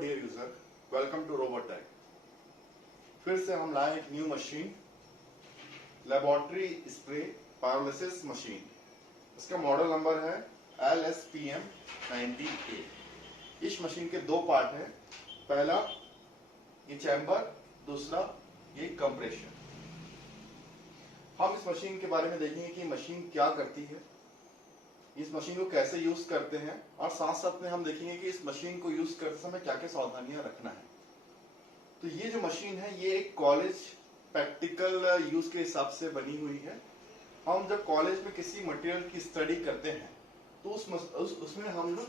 Dear user, welcome to Robotech. फिर से हम लाए एक new machine, laboratory spray pyrolysis machine. इसका मॉडल नंबर है LSPM 90A। इस मशीन के दो पार्ट हैं, पहला ये चैम्बर, दूसरा ये कंप्रेशर। हम इस मशीन के बारे में देखेंगे कि मशीन क्या करती है, इस मशीन को कैसे यूज करते हैं, और साथ साथ में हम देखेंगे कि इस मशीन को यूज करते समय क्या क्या सावधानियां रखना है। तो ये जो मशीन है ये एक कॉलेज प्रैक्टिकल यूज के हिसाब से बनी हुई है। हम जब कॉलेज में किसी मटेरियल की स्टडी करते हैं तो उसमें हम लोग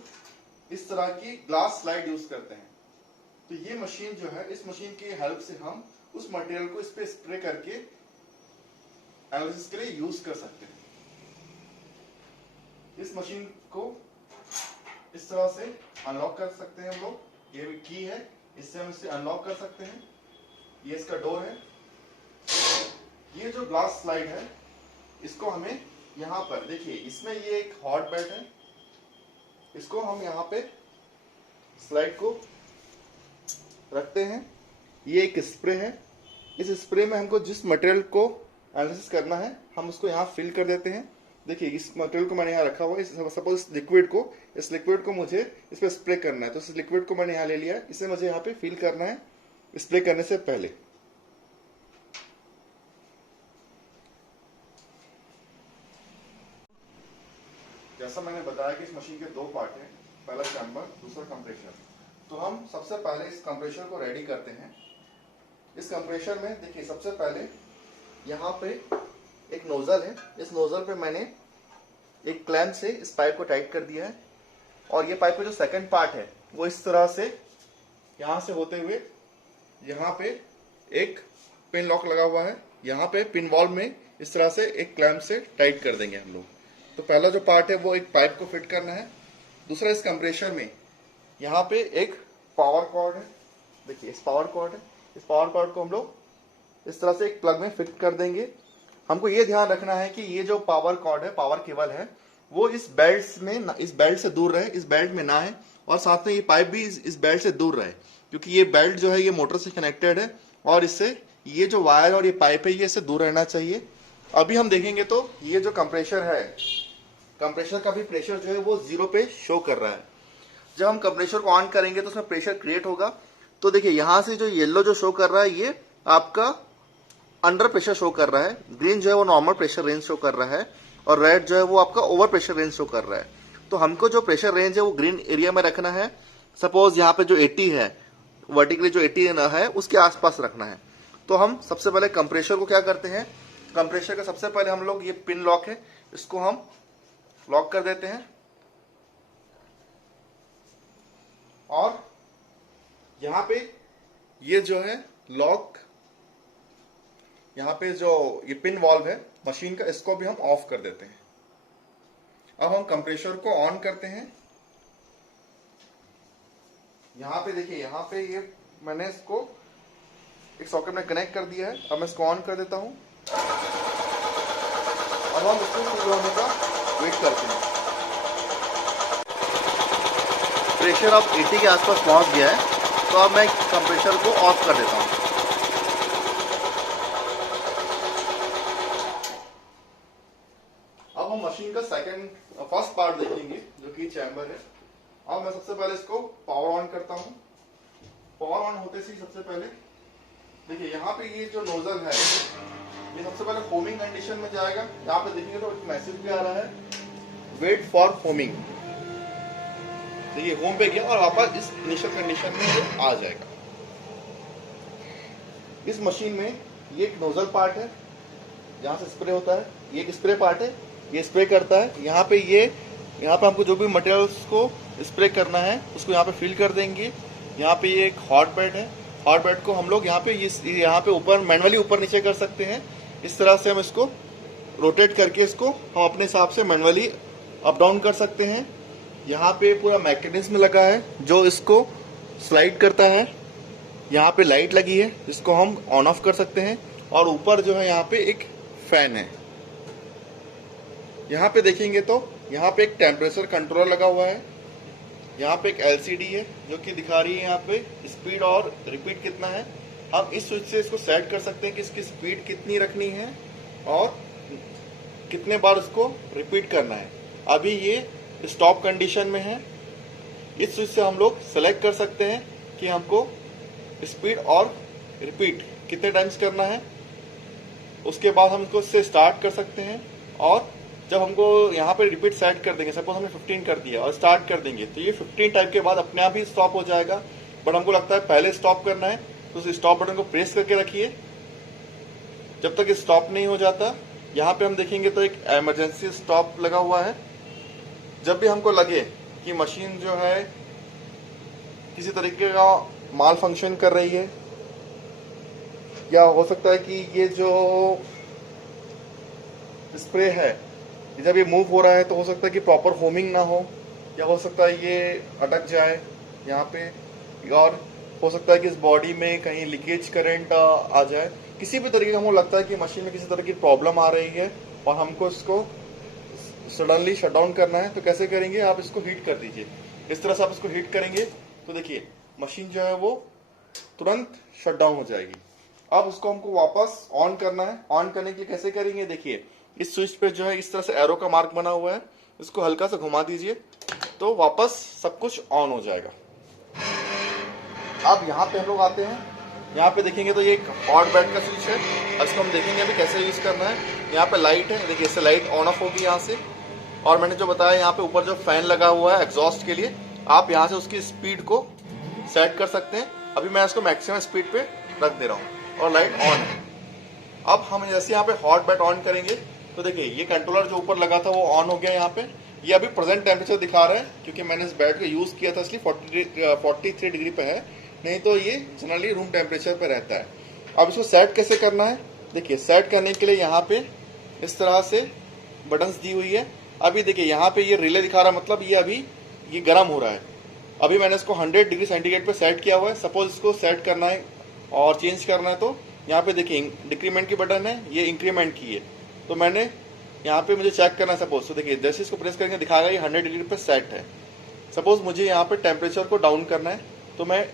इस तरह की ग्लास स्लाइड यूज करते हैं। तो ये मशीन जो है, इस मशीन की हेल्प से हम उस मटेरियल को इस पे स्प्रे करके एनालिसिस के लिए यूज कर सकते हैं। इस मशीन को इस तरह से अनलॉक कर सकते हैं हम लोग, ये की है, इससे हम इसे अनलॉक कर सकते हैं। ये इसका डोर है। ये जो ग्लास स्लाइड है इसको हमें यहाँ पर देखिए, इसमें ये एक हॉट बेड है, इसको हम यहाँ पे स्लाइड को रखते हैं। ये एक स्प्रे है, इस स्प्रे में हमको जिस मटेरियल को एनालिसिस करना है हम उसको यहाँ फिल कर देते हैं। देखिए इस मटेरियल को मैंने यहाँ रखा हुआ है, सपोज इस लिक्विड को मुझे इस पे स्प्रे करना है, तो इस लिक्विड को मैंने यहाँ ले लिया है, इसे मुझे यहाँ पे फिल करना है स्प्रे करने से पहले। जैसा मैंने बताया कि इस मशीन के दो पार्ट हैं, पहला चैम्बर, दूसरा कंप्रेशर। तो हम सबसे पहले इस कंप्रेशर को रेडी करते हैं। इस कंप्रेशर में देखिए सबसे पहले यहाँ पे एक नोजल है, इस नोजल पे मैंने एक क्लैंप से इस पाइप को टाइट कर दिया है, और ये पाइप का जो सेकंड पार्ट है वो इस तरह से यहाँ से होते हुए यहाँ पे एक पिन लॉक लगा हुआ है, यहाँ पे पिन वॉल्व में इस तरह से एक क्लैंप से टाइट कर देंगे हम लोग। तो पहला जो पार्ट है वो एक पाइप को फिट करना है। दूसरा, इस कंप्रेशर में यहाँ पे एक पावर कॉर्ड है, देखिए इस पावर कॉर्ड है, इस पावर कॉर्ड को हम लोग इस तरह से एक प्लग में फिट कर देंगे। हमको ये ध्यान रखना है कि ये जो पावर कॉर्ड है, पावर केबल है, वो इस बेल्ट से दूर रहे, इस बेल्ट में ना है, और साथ में ये पाइप भी इस बेल्ट से दूर रहे, क्योंकि ये बेल्ट जो है ये मोटर से कनेक्टेड है, और इससे ये जो वायर और ये पाइप है ये इससे दूर रहना चाहिए। अभी हम देखेंगे तो ये जो कंप्रेशर है, कंप्रेशर का भी प्रेशर जो है वो 0 पे शो कर रहा है। जब हम कंप्रेशर को ऑन करेंगे तो उसमें प्रेशर क्रिएट होगा। तो देखिए यहाँ से जो येलो जो शो कर रहा है ये आपका अंडर प्रेशर शो कर रहा है, ग्रीन जो है वो नॉर्मल प्रेशर रेंज शो कर रहा है, और रेड जो है वो आपका ओवर प्रेशर रेंज शो कर रहा है। तो हमको जो प्रेशर रेंज है वो ग्रीन एरिया में रखना है। सपोज यहाँ पे जो 80 है, वर्टिकली जो 80 है उसके आसपास रखना है। तो हम सबसे पहले कंप्रेशर को क्या करते हैं, कंप्रेशर का सबसे पहले हम लोग ये पिन लॉक है इसको हम लॉक कर देते हैं, और यहाँ पे ये जो है लॉक, यहाँ पे जो ये पिन वॉल्व है मशीन का, इसको भी हम ऑफ कर देते हैं। अब हम कंप्रेशर को ऑन करते हैं। यहाँ पे देखिए, यहाँ पे ये मैंने इसको एक सॉकेट में कनेक्ट कर दिया है। अब मैं इसको ऑन कर देता हूँ। अब हम इसको शुरू होने का वेट करते हैं। प्रेशर अब 80 के आसपास पहुंच गया है, तो अब मैं कंप्रेशर को ऑफ कर देता हूँ। अब हम मशीन का फर्स्ट पार्ट देखेंगे जो कि चैम्बर है। अब मैं सबसे पहले इसको पावर ऑन करता हूँ। पावर ऑन होते ही सबसे पहले देखिए यहाँ पे ये जो नोजल है ये सबसे पहले फोमिंग कंडीशन में जाएगा। यहाँ पे देखेंगे तो एक मैसेज भी आ रहा है, वेट फॉर फोमिंग। तो ये होम पे गया और वापस इस इनिशियल कंडीशन में आ जाएगा। इस मशीन में ये एक नोजल पार्ट है जहाँ से स्प्रे होता है, ये एक स्प्रे पार्ट है, ये स्प्रे करता है। यहाँ पे हमको जो भी मटेरियल्स को स्प्रे करना है उसको यहाँ पे फिल कर देंगे। यहाँ पे ये एक हॉट बेड है, हॉट बेड को हम लोग यहाँ पे ऊपर मैनुअली ऊपर नीचे कर सकते हैं। इस तरह से हम इसको रोटेट करके इसको हम अपने हिसाब से मैनुअली अप डाउन कर सकते हैं। यहाँ पे पूरा मैकेनिज्म लगा है जो इसको स्लाइड करता है। यहाँ पे लाइट लगी है, इसको हम ऑन ऑफ कर सकते हैं, और ऊपर जो है यहाँ पे एक फैन है। यहाँ पे देखेंगे तो यहाँ पे एक टेम्परेचर कंट्रोलर लगा हुआ है। यहाँ पे एक LCD है जो कि दिखा रही है यहाँ पे स्पीड और रिपीट कितना है। हम इस स्विच से इसको सेट कर सकते हैं कि इसकी स्पीड कितनी रखनी है और कितने बार इसको रिपीट करना है। अभी ये स्टॉप कंडीशन में है। इस स्विच से हम लोग सेलेक्ट कर सकते हैं कि हमको स्पीड और रिपीट कितने टाइम्स करना है। उसके बाद हम इसको इससे स्टार्ट कर सकते हैं और जब हमको यहाँ पे रिपीट सेट कर देंगे, सपोज हमने 15 कर दिया और स्टार्ट कर देंगे, तो ये 15 टाइम के बाद अपने आप ही स्टॉप हो जाएगा। बट हमको लगता है पहले स्टॉप करना है, तो उस स्टॉप बटन को प्रेस करके रखिए जब तक स्टॉप नहीं हो जाता। यहाँ पे हम देखेंगे तो एक इमरजेंसी स्टॉप लगा हुआ है। जब भी हमको लगे कि मशीन जो है किसी तरीके का माल फंक्शन कर रही है, या हो सकता है कि ये जो स्प्रे है जब ये मूव हो रहा है तो हो सकता है कि प्रॉपर होमिंग ना हो, या हो सकता है ये अटक जाए यहाँ पे, और हो सकता है कि इस बॉडी में कहीं लीकेज करंट आ जाए। किसी भी तरीके का हमको लगता है कि मशीन में किसी तरह की प्रॉब्लम आ रही है और हमको इसको सडनली शट डाउन करना है, तो कैसे करेंगे? आप इसको हीट कर दीजिए। इस तरह से आप इसको हीट करेंगे तो देखिए मशीन जो है वो तुरंत शट डाउन हो जाएगी। अब उसको हमको वापस ऑन करना है। ऑन करने के लिए कैसे करेंगे? देखिए इस स्विच पे जो है इस तरह से एरो का मार्क बना हुआ है, इसको हल्का सा घुमा दीजिए तो वापस सब कुछ ऑन हो जाएगा। अब यहाँ पे हम लोग आते हैं, यहाँ पे देखेंगे तो ये एक हॉट बेड का स्विच है। अब इसको हम देखेंगे अभी कैसे यूज करना है। यहाँ पे लाइट है, देखिए इससे लाइट ऑन ऑफ होगी यहाँ से। और मैंने जो बताया यहाँ पे ऊपर जो फैन लगा हुआ है एग्जॉस्ट के लिए, आप यहाँ से उसकी स्पीड को सेट कर सकते हैं। अभी मैं इसको मैक्सिमम स्पीड पे रख दे रहा हूँ और लाइट ऑन है। अब हम जैसे यहाँ पे हॉट बेड ऑन करेंगे तो देखिए ये कंट्रोलर जो ऊपर लगा था वो ऑन हो गया। यहाँ पे ये अभी प्रेजेंट टेम्परेचर दिखा रहा है क्योंकि मैंने इस बेड को यूज किया था, इसलिए 43 डिग्री पे है, नहीं तो ये जनरली रूम टेम्परेचर पे रहता है। अब इसको सेट कैसे करना है? देखिए सेट करने के लिए यहाँ पे इस तरह से बटन्स दी हुई है। अभी देखिए यहाँ पे ये रिले दिखा रहा है, मतलब ये अभी ये गर्म हो रहा है। अभी मैंने इसको 100 डिग्री सेंटीग्रेड पे सेट किया हुआ है। सपोज इसको सेट करना है और चेंज करना है तो यहाँ पे देखिए डिक्रीमेंट की बटन है, ये इंक्रीमेंट की है। तो मैंने यहाँ पे मुझे चेक करना है सपोज, तो देखिए जैसे इसको प्रेस करेंगे दिखाएगा ये 100 डिग्री पे सेट है। सपोज मुझे यहाँ पे टेम्परेचर को डाउन करना है तो मैं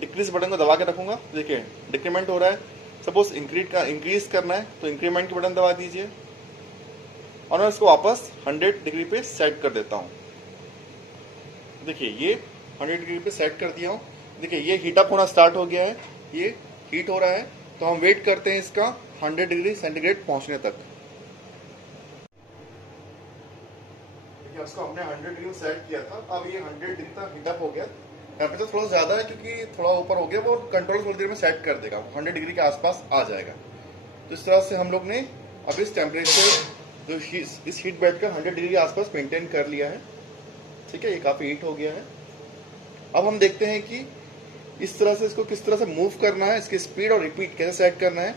डिक्रीज बटन को दबा के रखूंगा, देखिए डिक्रीमेंट हो रहा है। सपोज इंक्रीज करना है तो इंक्रीमेंट की बटन दबा दीजिए और मैं इसको वापस 100 डिग्री पे सेट कर देता हूँ। देखिए ये 100 डिग्री पे सेट कर दिया हूँ। देखिए ये हीट अप होना स्टार्ट हो गया है, ये हीट हो रहा है। तो हम वेट करते हैं इसका 100 डिग्री सेंटीग्रेड पहुंचने तक। देखिए उसको हमने 100 डिग्री सेट किया था, अब ये 100 डिग्री तक हीट अप हो गया। टेम्परेचर थोड़ा ज्यादा है क्योंकि थोड़ा ऊपर हो गया, वो कंट्रोल थोड़ी देर में सेट कर देगा, 100 डिग्री के आसपास आ जाएगा। तो इस तरह से हम लोग ने अब इस टेम्परेचर जो इस हीट बेड का 100 डिग्री के आसपास मेंटेन कर लिया है। ठीक है, ये काफी हीट हो गया है। अब हम देखते हैं कि इस तरह से इसको किस तरह से मूव करना है, इसकी स्पीड और रिपीट कैसे सेट करना है।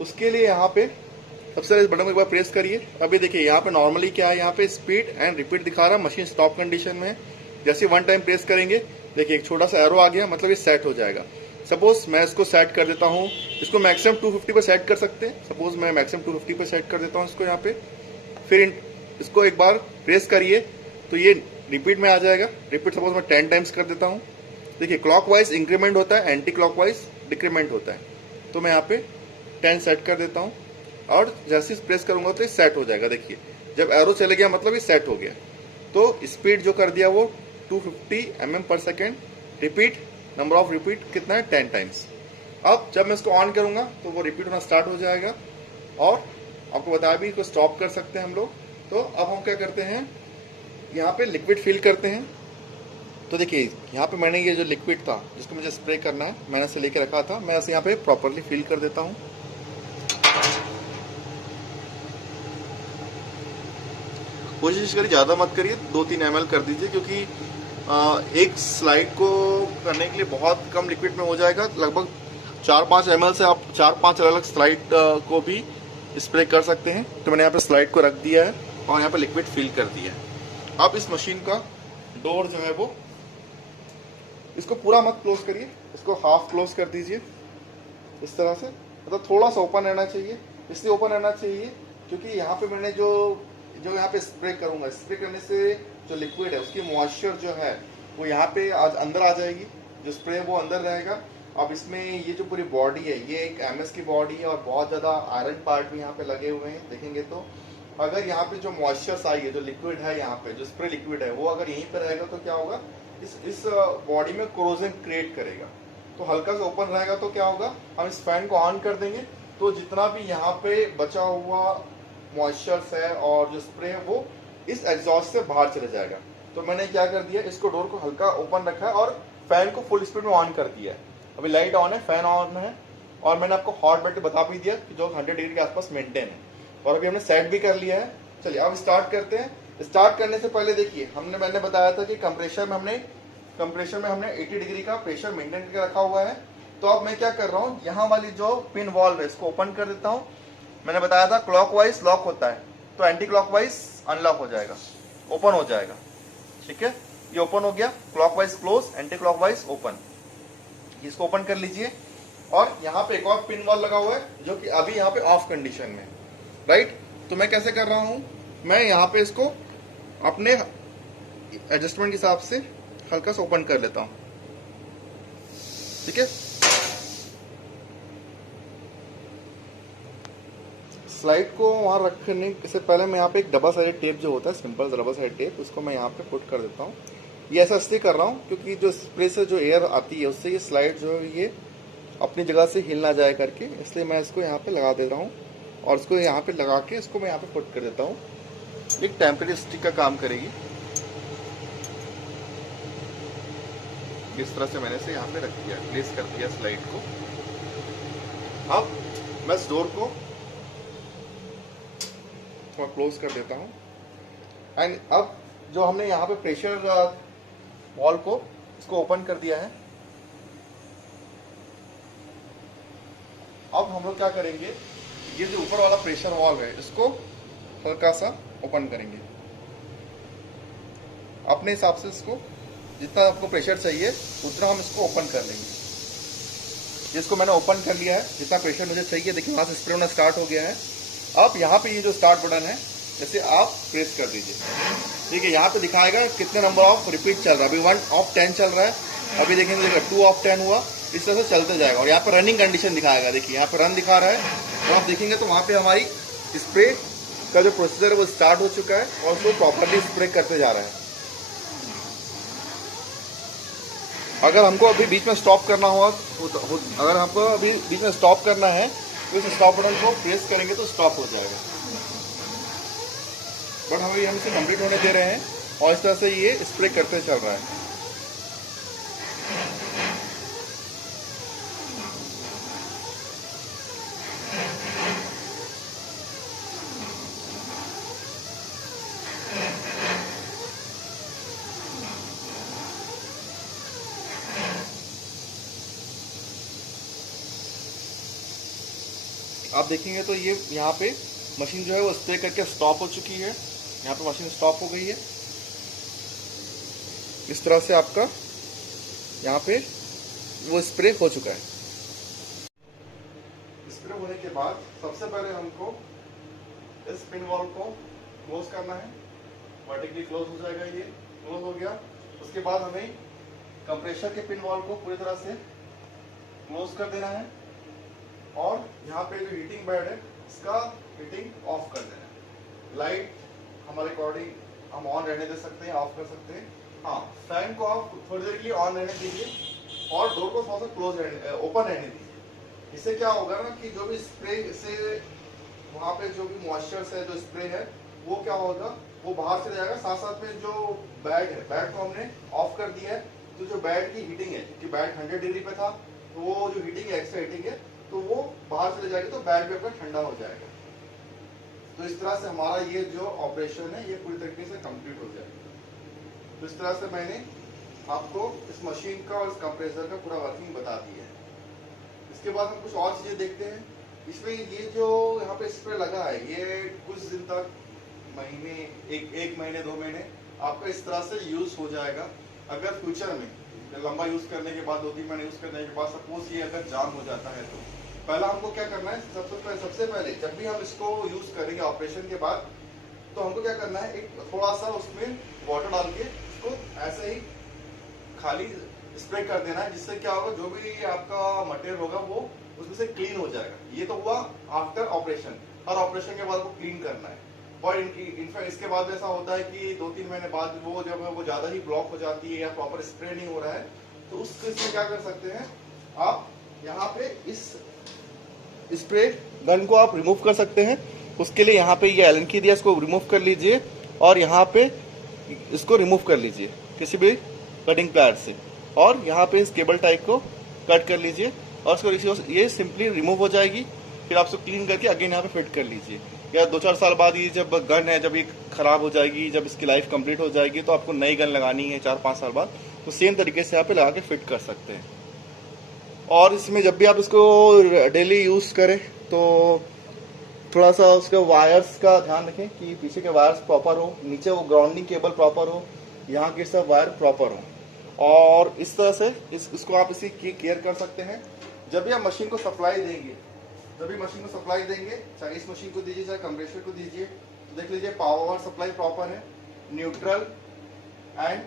उसके लिए यहाँ पे सबसे पहले इस बटन को एक बार प्रेस करिए। अभी देखिए यहाँ पे नॉर्मली क्या है, यहाँ पे स्पीड एंड रिपीट दिखा रहा है, मशीन स्टॉप कंडीशन में है। जैसे वन टाइम प्रेस करेंगे देखिए एक छोटा सा एरो आ गया, मतलब ये सेट हो जाएगा। सपोज मैं इसको सेट कर देता हूँ, इसको मैक्सिमम 250 पे सेट कर सकते हैं। सपोज मैं मैक्सिमम 250 पे सेट कर देता हूँ इसको यहाँ पे। फिर इसको एक बार प्रेस करिए तो ये रिपीट में आ जाएगा। रिपीट सपोज मैं 10 टाइम्स कर देता हूँ। देखिए क्लॉकवाइज इंक्रीमेंट होता है, एंटी क्लॉकवाइज डिक्रीमेंट होता है। तो मैं यहाँ पे 10 सेट कर देता हूँ और जैसे प्रेस करूंगा तो ये सेट हो जाएगा। देखिए जब एरो चले गया मतलब ये सेट हो गया। तो स्पीड जो कर दिया वो 250 mm पर second. Repeat number of repeat कितना है, 10 टाइम्स। अब जब मैं इसको ऑन करूंगा तो वो रिपीट होना स्टार्ट हो जाएगा और आपको बताया भी इसको स्टॉप कर सकते हैं हम लोग। तो अब हम क्या करते हैं, यहाँ पे लिक्विड फिल करते हैं। तो देखिए यहाँ पे मैंने ये जो लिक्विड था जिसको मुझे स्प्रे करना है, मैंने इसे लेके रखा था, मैं इसे यहाँ पे प्रॉपरली फिल कर देता हूँ। कोशिश करिए ज़्यादा मत करिए, 2-3 ml कर दीजिए, क्योंकि एक स्लाइड को करने के लिए बहुत कम लिक्विड में हो जाएगा। लगभग 4-5 ml से आप 4-5 अलग स्लाइड को भी स्प्रे कर सकते हैं। तो मैंने यहाँ पे स्लाइड को रख दिया है और यहाँ पे लिक्विड फिल कर दिया है। अब इस मशीन का डोर जो है वो, इसको पूरा मत क्लोज करिए, इसको हाफ क्लोज कर दीजिए इस तरह से। मतलब थोड़ा सा ओपन रहना चाहिए। इसलिए ओपन रहना चाहिए क्योंकि यहाँ पे मैंने जो यहाँ पे स्प्रे करूंगा, स्प्रे करने से जो लिक्विड है उसकी मॉइस्चर जो है वो यहाँ पे आज अंदर आ जाएगी, जो स्प्रे वो अंदर रहेगा। अब इसमें ये जो पूरी बॉडी है ये एक एमएस की बॉडी है और बहुत ज़्यादा आयरन पार्ट भी यहाँ पे लगे हुए हैं। देखेंगे तो अगर यहाँ पे जो मॉइस्चर आई है, जो लिक्विड है यहाँ पे, जो स्प्रे लिक्विड है वो अगर यहीं पे रहेगा तो क्या होगा, इस बॉडी में क्रोजन क्रिएट करेगा। तो हल्का सा ओपन रहेगा तो क्या होगा, हम इस फैन को ऑन कर देंगे तो जितना भी यहाँ पे बचा हुआ मॉइस्चर्स है और जो स्प्रे है वो इस एग्जॉस्ट से बाहर चले जाएगा। तो मैंने क्या कर दिया, इसको डोर को हल्का ओपन रखा है और फैन को फुल स्पीड में ऑन कर दिया है। अभी लाइट ऑन है, फैन ऑन है और मैंने आपको हॉट बैटरी बता भी दिया कि जो 100 डिग्री के आसपास मेंटेन है। और अभी हमने सेट भी कर लिया है। चलिए अब स्टार्ट करते हैं। स्टार्ट करने से पहले देखिए मैंने बताया था कि कंप्रेशर में हमने 80 डिग्री का प्रेशर मेंटेन करके रखा हुआ है। तो अब मैं क्या कर रहा हूँ, यहाँ वाली जो पिन वॉल्व है इसको ओपन कर देता हूँ। मैंने बताया था क्लॉकवाइज लॉक होता है तो एंटी क्लॉकवाइज अनलॉक हो जाएगा, ओपन हो जाएगा। ठीक है, ये ओपन हो गया, clockwise close, anti clockwise open. इसको ओपन कर लीजिए और यहाँ पे एक और पिन वॉल लगा हुआ है जो कि अभी यहाँ पे ऑफ कंडीशन में, राइट। तो मैं कैसे कर रहा हूँ, मैं यहाँ पे इसको अपने एडजस्टमेंट के हिसाब से हल्का सा ओपन कर लेता हूँ। ठीक है, स्लाइड को वहाँ रखने से पहले मैं यहाँ पे एक डबल साइडेड टेप जो होता है, सिंपल डबल साइड टेप, उसको मैं यहाँ पे पुट कर देता हूँ। ये ऐसा इसलिए कर रहा हूँ क्योंकि जो स्प्रे से जो एयर आती है उससे ये स्लाइड जो है ये अपनी जगह से हिल ना जाए करके, इसलिए मैं इसको यहाँ पे लगा दे रहा हूँ और इसको यहाँ पे लगा के इसको मैं यहाँ पे पुट कर देता हूँ। एक टेम्परेरी स्टिक का काम करेगी। इस तरह से मैंने इसे यहाँ पे रख दिया, प्लेस कर दिया स्लाइड को। अब मैं इस डोर को क्लोज कर देता हूँ एंड अब जो हमने यहाँ पे प्रेशर वॉल को इसको ओपन कर दिया है। अब हम लोग क्या करेंगे, ये जो ऊपर वाला प्रेशर वॉल है इसको हल्का सा ओपन करेंगे अपने हिसाब से। इसको जितना आपको प्रेशर चाहिए उतना हम इसको ओपन कर लेंगे। जिसको मैंने ओपन कर लिया है, जितना प्रेशर मुझे चाहिए, देखिए वहां से स्प्रे होना स्टार्ट हो गया है। अब यहाँ पे ये जो स्टार्ट बटन है जैसे आप प्रेस कर दीजिए, ठीक है, यहाँ पे दिखाएगा कितने नंबर ऑफ रिपीट चल रहा है। अभी 1 ऑफ 10 चल रहा है, अभी देखेंगे 2 ऑफ 10 हुआ, इस तरह से चलते जाएगा। और यहाँ पे रनिंग कंडीशन दिखाएगा, देखिए यहाँ पे रन दिखा रहा है। तो आप देखेंगे तो वहाँ पे हमारी स्प्रे का जो प्रोसीजर है वो स्टार्ट हो चुका है और उसको प्रॉपरली स्प्रे करते जा रहा है। अगर हमको अभी बीच में स्टॉप करना हुआ, अगर हमको अभी बीच में स्टॉप करना है तो इस स्टॉप बटन को प्रेस करेंगे तो स्टॉप हो जाएगा। बट हम इसे कंप्लीट होने दे रहे हैं और इस तरह से ये स्प्रे करते चल रहा है। आप देखेंगे तो ये यहाँ पे मशीन जो है वो स्प्रे करके स्टॉप हो चुकी है। यहाँ पे मशीन स्टॉप हो गई है। इस तरह से आपका यहाँ पे वो स्प्रे हो चुका है। स्प्रे होने के बाद सबसे पहले हमको इस पिन वॉल को क्लोज करना है। वर्टिकली क्लोज हो जाएगा, ये क्लोज हो गया। उसके बाद हमें कंप्रेसर के पिन वॉल को पूरी तरह से क्लोज कर देना है और यहाँ पे जो हीटिंग बेड है इसका हीटिंग ऑफ कर देना है। लाइट हमारे अकॉर्डिंग हम ऑन रहने दे सकते हैं, ऑफ कर सकते हैं। हाँ, फैन को आप थोड़ी देर के लिए ऑन रहने दीजिए और डोर को थोड़ा सा क्लोज ओपन रहने दीजिए। इससे क्या होगा ना कि जो भी स्प्रे से वहाँ पे जो भी मॉइस्चर है, जो स्प्रे है, वो क्या होगा, वो बाहर चले जाएगा। साथ साथ में जो बेड है, बेड को हमने ऑफ कर दिया है तो जो बेड की हीटिंग है, क्योंकि बेड 100 डिग्री पे था, तो वो जो हीटिंग है, एक्स्ट्रा हीटिंग है, तो वो बाहर चले जाएगी तो बेड भी अपना ठंडा हो जाएगा। तो इस तरह से हमारा ये जो ऑपरेशन है ये पूरी तरीके से कंप्लीट हो जाएगा। तो इस तरह से मैंने आपको इस मशीन का और इस कंप्रेसर का पूरा वर्किंग बता दिया है। इसके बाद हम कुछ और चीजें देखते हैं। इसमें ये जो यहाँ पे स्प्रे लगा है ये कुछ दिन तक, महीने, एक महीने 2 महीने आपका इस तरह से यूज हो जाएगा। अगर फ्यूचर में लंबा यूज करने के बाद 2-3 महीने यूज करने के बाद सपोज ये अगर जाम हो जाता है तो पहला हमको क्या करना है, सबसे पहले जब भी हम इसको यूज करेंगे ऑपरेशन के बाद, तो हमको क्या करना है, एक थोड़ा सा उसमें वाटर डाल के उसको ऐसे ही खाली स्प्रे कर देना है, जिससे क्या होगा, जो भी आपका मटेरियल होगा वो उसमें से क्लीन हो जाएगा। ये तो हुआ आफ्टर ऑपरेशन, हर ऑपरेशन के बाद वो क्लीन करना है। और इनफैक्ट इसके बाद ऐसा होता है कि 2-3 महीने बाद वो जब वो ज्यादा ही ब्लॉक हो जाती है या प्रॉपर स्प्रे नहीं हो रहा है, तो उस केस में क्या कर सकते हैं आप, यहाँ पे इस स्प्रे गन को आप रिमूव कर सकते हैं। उसके लिए यहाँ पे ये एलन की दिया, इसको रिमूव कर लीजिए और यहाँ पे इसको रिमूव कर लीजिए किसी भी कटिंग प्लायर से, और यहाँ पे इस केबल टाइप को कट कर लीजिए और इसको ये सिंपली रिमूव हो जाएगी। फिर आप इसको क्लीन करके अगेन यहाँ पे फिट कर लीजिए। या 2-4 साल बाद ये जब गन है, जब ये खराब हो जाएगी, जब इसकी लाइफ कंप्लीट हो जाएगी, तो आपको नई गन लगानी है 4-5 साल बाद, तो सेम तरीके से यहाँ पे लगा के फिट कर सकते हैं। और इसमें जब भी आप इसको डेली यूज करें तो थोड़ा सा उसके वायर्स का ध्यान रखें कि पीछे के वायर्स प्रॉपर हो, नीचे वो ग्राउंडिंग केबल प्रॉपर हो, यहाँ के सब वायर प्रॉपर हो। और इस तरह से इसको आप इसी की केयर कर सकते हैं। जब भी आप मशीन को सप्लाई देंगे, चाहे इस मशीन को दीजिए चाहे कंप्रेसर को दीजिए, तो देख लीजिए पावर सप्लाई प्रॉपर है, न्यूट्रल एंड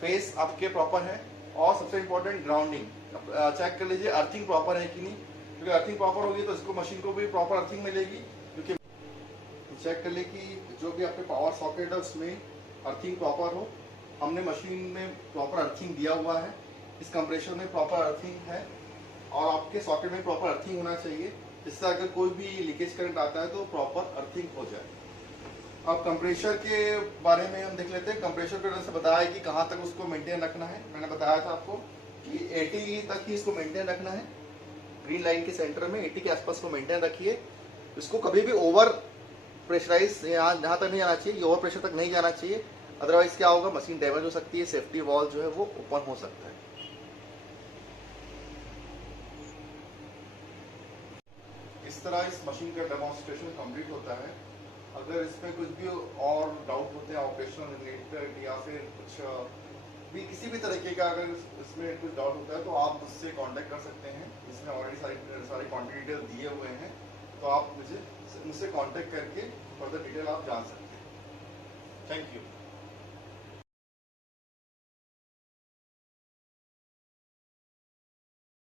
फेस आपके प्रॉपर है, और सबसे इंपॉर्टेंट ग्राउंडिंग चेक कर लीजिए अर्थिंग प्रॉपर है कि नहीं, क्योंकि अर्थिंग प्रॉपर होगी तो इसको मशीन को भी प्रॉपर अर्थिंग मिलेगी। क्योंकि चेक कर लिए कि जो भी आपके पावर सॉकेट है उसमें अर्थिंग प्रॉपर हो। हमने मशीन में प्रॉपर अर्थिंग दिया हुआ है, इस कंप्रेसर में प्रॉपर अर्थिंग है, और आपके सॉकेट में प्रॉपर अर्थिंग होना चाहिए, जिससे अगर कोई भी लीकेज करंट आता है तो प्रॉपर अर्थिंग हो जाए। अब कंप्रेसर के बारे में हम देख लेते हैं। कंप्रेसर के वजह से बताया कि कहाँ तक उसको मेंटेन रखना है। मैंने बताया था आपको कि 80 तक ही इसको मेंटेन रखना है, ग्रीन लाइन के सेंटर में 80 के आसपास को मेंटेन रखिए। इसको कभी भी ओवर प्रेशराइज यहाँ तक नहीं जाना चाहिए, ये ओवर प्रेशर तक नहीं जाना चाहिए, अदरवाइज क्या होगा, मशीन डैमेज हो सकती है, सेफ्टी वॉल्व जो है वो ओपन हो सकता है। इस तरह इस मशीन का डेमोन्स्ट्रेशन कंप्लीट होता है। अगर इसमें कुछ भी और डाउट होते हैं ऑपरेशन रिलेटेड या फिर कुछ भी किसी भी तरीके का अगर इसमें कुछ डाउट होता है तो आप मुझसे कांटेक्ट कर सकते हैं। इसमें ऑलरेडी सारी कॉन्टैक्ट डिटेल दिए हुए हैं, तो आप मुझसे कांटेक्ट करके फर्दर डिटेल आप जान सकते हैं। Thank you.